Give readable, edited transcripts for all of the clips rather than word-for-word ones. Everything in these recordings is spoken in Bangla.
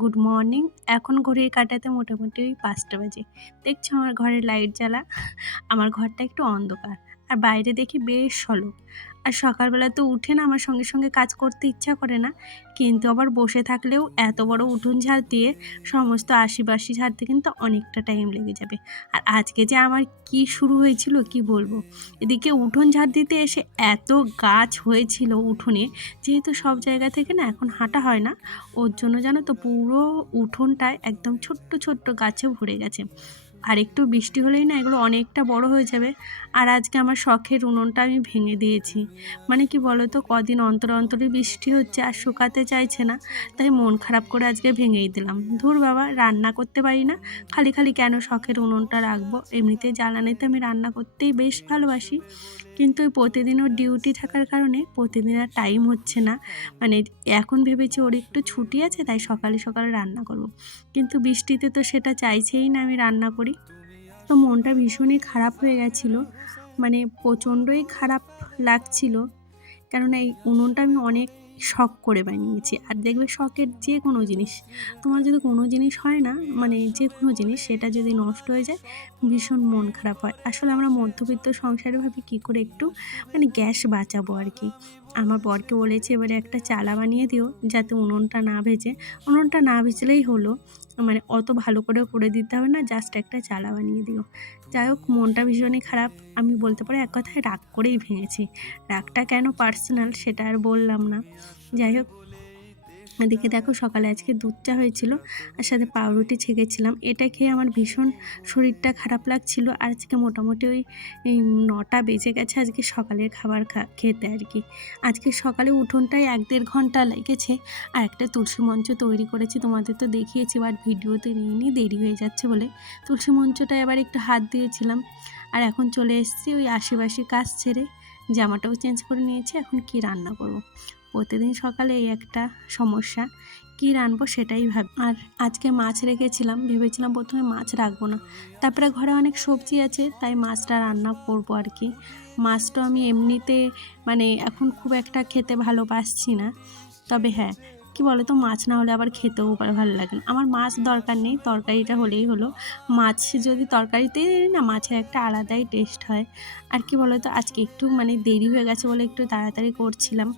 Good morning. এখন ঘড়ির কাঁটাতে মোটামুটি ওই ৫টা বাজে। দেখছো আমার ঘরের লাইট জ্বালা। আমার ঘরটা একটু অন্ধকার। আর বাইরে দেখি বেশ ঝলক। আর সকালবেলা তো উঠে না আমার সঙ্গে কাজ করতে ইচ্ছা করে না। কিন্তু আবার বসে থাকলেও এত বড় উঠোন ঝাড় দিয়ে সমস্ত আশিপাশি ঝাড়তে কিন্তু অনেকটা টাইম লেগে যাবে। আর আজকে যে আমার কি শুরু হয়েছিল কি বলবো। এদিকে উঠোন ঝাড় দিতে এসে এত গাছ হয়েছিল উঠোনে, যেহেতু সব জায়গা থেকে না এখন হাঁটা হয় না, ওর জন্য জানো তো পুরো উঠোনটায় একদম ছোট্ট ছোট্ট গাছে ভরে গেছে। আর একটু বৃষ্টি হলেই না এগুলো অনেকটা বড় হয়ে যাবে। আর আজকে আমার শখের উনুনটা আমি ভেঙে দিয়েছি। মানে কি বলো তো, কদিন অন্তর অন্তরই বৃষ্টি হচ্ছে আর শুকাতে চাইছে না, তাই মন খারাপ করে আজকে ভেঙেই দিলাম। ধুর বাবা, রান্না করতে পারি না, খালি খালি কেন শখের উনুনটা রাখবো। এমনিতে জ্বালানিতে আমি রান্না করতেই বেশ ভালোবাসি, কিন্তু ওই প্রতিদিন ওর ডিউটি থাকার কারণে প্রতিদিন আর টাইম হচ্ছে না। মানে এখন ভেবেছি ওর একটু ছুটি আছে তাই সকালে সকালে রান্না করব। কিন্তু বৃষ্টিতে তো সেটা চাইছেই না আমি রান্না করি। তো মনটা ভীষণই খারাপ হয়ে গেছিলো, মানে প্রচণ্ডই খারাপ লাগছিল। কেননা এই উনুনটা আমি অনেক শখ করে বানিয়েছি। আর দেখবে শখের যে কোনো জিনিস, তোমার যদি কোনো জিনিস হয় না, মানে যে কোনো জিনিস সেটা যদি নষ্ট হয়ে যায় ভীষণ মন খারাপ হয়। আসলে আমরা মধ্যবিত্ত সংসারে ভাবি কী করে একটু মানে গ্যাস বাঁচাবো আর কি। আমার বরকে বলেছি এবারে একটা চালা বানিয়ে দিও যাতে উনুনটা না ভেজে। উনুনটা না ভিজলেই হলো, মানে অত ভালো করে করে দিতে হবে না, জাস্ট একটা চালা বানিয়ে দিও। যাই হোক, মনটা ভীষণই খারাপ। আমি বলতে পারো এক কথায় রাগ করেই ভেঙেছি। রাগটা কেন পার্সোনাল সেটা আর বললাম না। যাই হোক, এদিকে দেখো সকালে আজকে দুধ চা হয়েছিল আর সাথে পাউরুটি ছেঁকেছিলাম। এটা খেয়ে আমার ভীষণ শরীরটা খারাপ লাগছিল। আর আজকে মোটামুটি ওই ৯টা বেজে গেছে আজকে সকালের খাবার খেতে আর কি। আজকে সকালে উঠোনটায় ১-১.৫ ঘন্টা লেগেছে। আর একটা তুলসী মঞ্চ তৈরি করেছি, তোমাদের তো দেখিয়েছি, বাট ভিডিওতে নিইনি দেরি হয়ে যাচ্ছে বলে। তুলসী মঞ্চটায় আবার একটু হাত দিয়েছিলাম। আর এখন চলে এসেছি ওই আশিবাসি কাজ ছেড়ে, জামাটাও চেঞ্জ করে নিয়েছি। এখন কি রান্না করব। প্রতিদিন সকালে এই একটা সমস্যা, কী রানবো সেটাই ভাবি। আর আজকে মাছ রেখেছিলাম, ভেবেছিলাম প্রথমে মাছ রাখবো না, তারপরে ঘরে অনেক সবজি আছে তাই মাছটা রান্না করবো আর কি। মাছটা আমি এমনিতে মানে এখন খুব একটা খেতে ভালোবাসছি না, তবে হ্যাঁ, কি বলো তো, মাছ না হলে আবার খেতেও ভালো লাগে না। আমার মাছ দরকার নেই, তরকারিটা হলেই হলো। মাছ যদি তরকারিতে না, মাছের একটা আলাদাই টেস্ট হয়। আর কি বলো তো, আজকে একটু মানে দেরি হয়ে গেছে বলে একটু তাড়াতাড়ি করছিলাম।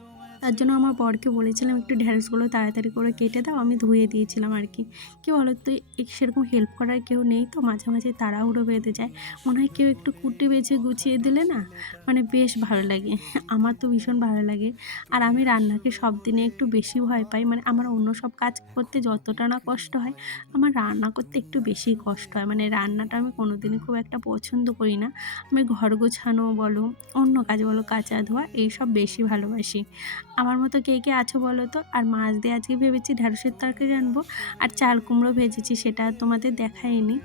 তার জন্য আমার বরকে বলেছিলাম একটু ঢ্যাঁড়সগুলো তাড়াতাড়ি করে কেটে দাও, আমি ধুয়ে দিয়েছিলাম আর কি। কী বলো তো, সেরকম হেল্প করার কেউ নেই, তো মাঝে মাঝে তাড়াহুড়ো বেঁধে যায়। মনে হয় কেউ একটু কুটে বেছে গুছিয়ে দিলে না মানে বেশ ভালো লাগে। আমার তো ভীষণ ভালো লাগে। আর আমি রান্নাকে সব দিনে একটু বেশি ভয় পাই, মানে আমার অন্য সব কাজ করতে যতটা না কষ্ট হয়, আমার রান্না করতে একটু বেশি কষ্ট হয়। মানে রান্নাটা আমি কোনোদিনই খুব একটা পছন্দ করি না। আমি ঘর গোছানো বলো, অন্য কাজ বলো, কাচা ধোয়া, এইসব বেশি ভালোবাসি। আমার মতো কে কে আছো বলো তো। আর মাছ দিয়ে আজকে ভেবেছি ঢ্যাঁড়সের তরকারি রানবো। আর চাল কুমড়ো ভেজেছি, সেটা আর তোমাদের দেখাইনি।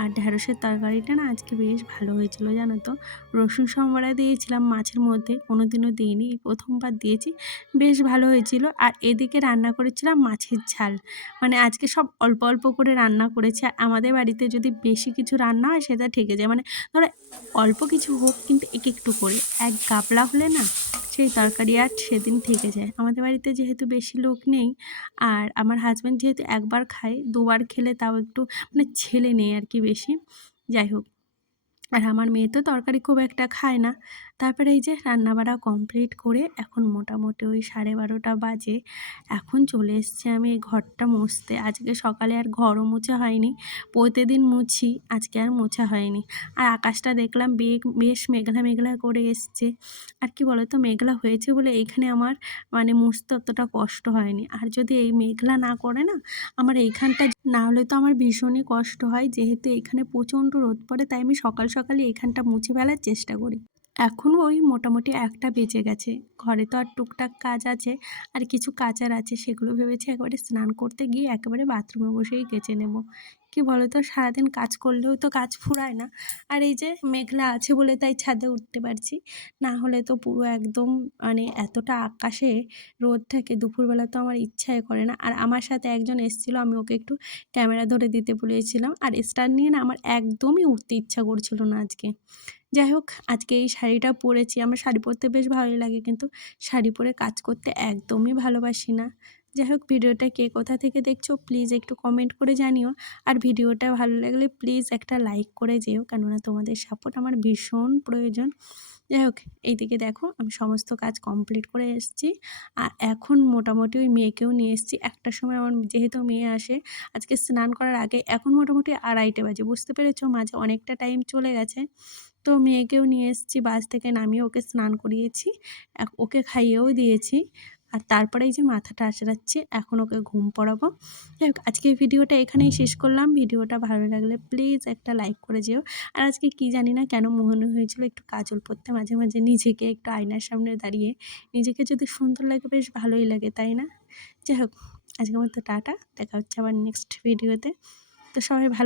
আর ঢ্যাঁড়সের তরকারিটা না আজকে বেশ ভালো হয়েছিল জানো তো। রসুন সম্বরা দিয়েছিলাম মাছের মধ্যে, কোনোদিনও দিইনি, এই প্রথমবার দিয়েছি, বেশ ভালো হয়েছিল। আর এদিকে রান্না করেছিলাম মাছের ঝাল। মানে আজকে সব অল্প অল্প করে রান্না করেছি। আর আমাদের বাড়িতে যদি বেশি কিছু রান্না হয় সেটা ঠেকে যায়, মানে ধরো অল্প কিছু হোক কিন্তু একটু করে, এক গাবলা হলে না সেই তরকারি আর সেদিন থেকে যায়। আমাদের বাড়িতে যেহেতু বেশি লোক নেই, আর আমার হাজব্যান্ড যেহেতু একবার খায়, দুবার খেলে তাও একটু, মানে ছেলে নেই আর কি বেশি। যাই হোক, আর আমার মেয়ে তো তরকারি খুব একটা খায় না। তারপরে এই যে রান্নাবাড়া কমপ্লিট করে এখন মোটামুটি ওই 12:30 বাজে। এখন চলে এসেছি আমি এই ঘরটা মুছতে। আজকে সকালে আর ঘরও মোছা হয়নি, প্রতিদিন মুছি, আজকে আর মোছা হয়নি। আর আকাশটা দেখলাম বেশ মেঘলা মেঘলা করে এসছে। আর কি বলো তো, মেঘলা হয়েছে বলে এইখানে আমার মানে মুছতে অতটা কষ্ট হয়নি। আর যদি এই মেঘলা না করে না, আমার এইখানটা না হলে তো আমার ভীষণই কষ্ট হয়। যেহেতু এখানে প্রচণ্ড রোদ পড়ে তাই আমি সকাল সকালই এখানটা মুছে ফেলার চেষ্টা করি। এখন ওই মোটামুটি 1টা বেজে গেছে। ঘরে তো আর টুকটাক কাজ আছে, আর কিছু কাচার আছে, সেগুলো ভেবেছি একেবারে স্নান করতে গিয়ে একেবারে বাথরুমে বসেই কেচে নেব। কি বলো তো, সারাদিন কাজ করলেও তো কাজ ফুরায় না। আর এই যে মেঘলা আছে বলে তাই ছাদে উঠতে পারছি, না হলে তো পুরো একদম মানে এতটা আকাশে রোদ থাকে, দুপুরবেলা তো আমার ইচ্ছাই করে না। আর আমার সাথে একজন এসেছিলো, আমি ওকে একটু ক্যামেরা ধরে দিতে বলেছিলাম। আর স্ট্যান্ড নিয়ে না আমার একদমই উঠতে ইচ্ছা করছিল না আজকে। যাই হোক, আজকে এই শাড়িটা পরেছি। আমার শাড়ি পরতে বেশ ভালোই লাগে, কিন্তু শাড়ি পরে কাজ করতে একদমই ভালোবাসি না। যাই হোক, ভিডিওটা কে কোথা থেকে দেখছো প্লিজ একটু কমেন্ট করে জানিও। আর ভিডিওটা ভালো লাগলে প্লিজ একটা লাইক করে যেও, কেননা তোমাদের সাপোর্ট আমার ভীষণ প্রয়োজন। যাই হোক, এইদিকে দেখো আমি সমস্ত কাজ কমপ্লিট করে এসেছি। আর এখন মোটামুটি ওই মেয়েকেও নিয়ে এসেছি। একটার সময় আমার যেহেতু মেয়ে আসে আজকে স্নান করার আগে, এখন মোটামুটি 2:30 বাজে, বুঝতে পেরেছো, মাঝে অনেকটা টাইম চলে গেছে। তো মেয়েকেও নিয়ে এসেছি, বাস থেকে নামিয়ে ওকে স্নান করিয়েছি, ওকে খাইয়েও দিয়েছি। আর তারপরে এই যে মাথাটা আঁচড়াচ্ছি, এখন ওকে ঘুম পড়াবো। যাই হোক, আজকের ভিডিওটা এখানেই শেষ করলাম। ভিডিওটা ভালো লাগলে প্লিজ একটা লাইক করে যেও। আর আজকে কি জানি না কেন মনে হয়েছিল একটু কাজল পরতে, মাঝে মাঝে নিজেকে একটু আয়নার সামনে দাঁড়িয়ে নিজেকে যদি সুন্দর লাগে বেশ ভালোই লাগে, তাই না? যাই হোক, আজকের মতো টাটা, দেখা হচ্ছে আবার নেক্সট ভিডিওতে। তো সবাই ভালো